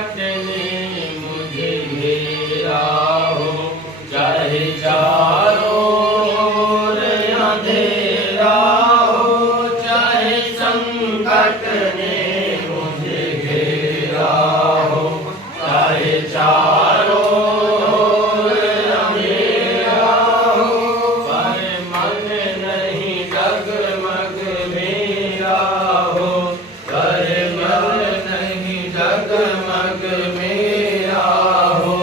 संकट ने मुझे घेरा हो, चाहे चारों ओर अंधेरा हो, चाहे संकट ने मुझे घेरा हो, चाहे चारों ओर अंधेरा हो, पर मन नहीं डगमग मेरा हो, पर मन नहीं डगमग मेरा हो,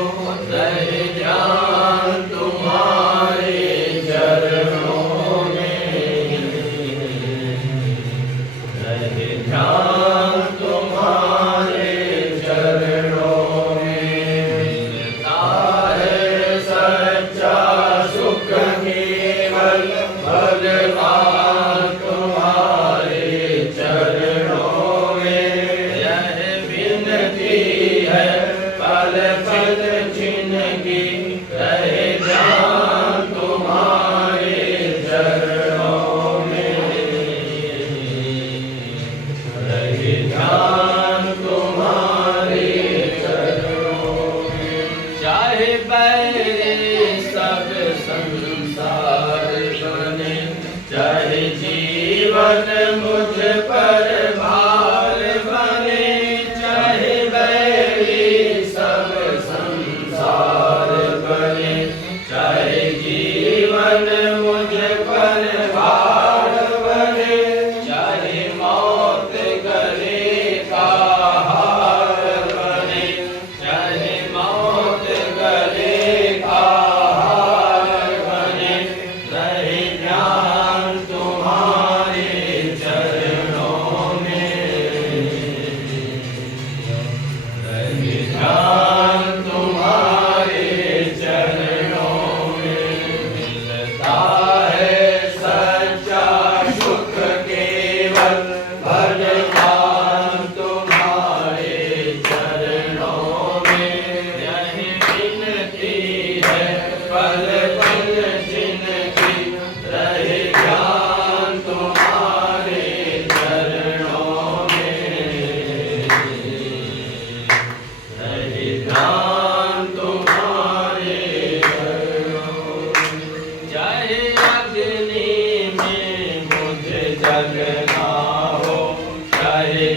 रहे ध्यान तुम्हारे चरणों में, रहे ध्यान तुम्हारे चरणों में। मिलता है सच्चा सुख केवल भगवान तुम्हारे चरणों में। यह विनती है पल पल जिंदगी, रहे ध्यान तुम्हारे चरणों में, रहे ध्यान तुम्हारे चरणों में। चाहे बैरी सब संसार बने, चाहे जीवन मुझ पर भार बने, चाहे बैरी सब संसार बने, चाहे जीवन मुझ पर भार बने, चाहे मौत गले का हार बने, चाहे मौत गले का हार बने, रहे ध्यान तुम्हारे चरणों में, रहे ध्यान तुम्हारे चरणों में। मिलता है सच्चा सुख केवल भगवान तुम्हारे चरणों में। यही विनती है पल पल जिंदगी, रहे ध्यान तुम्हारे चरणों में, रहे ध्यान तुम्हारे चरणों में। चाहे अग्नि में मुझे जलना हो, चाहे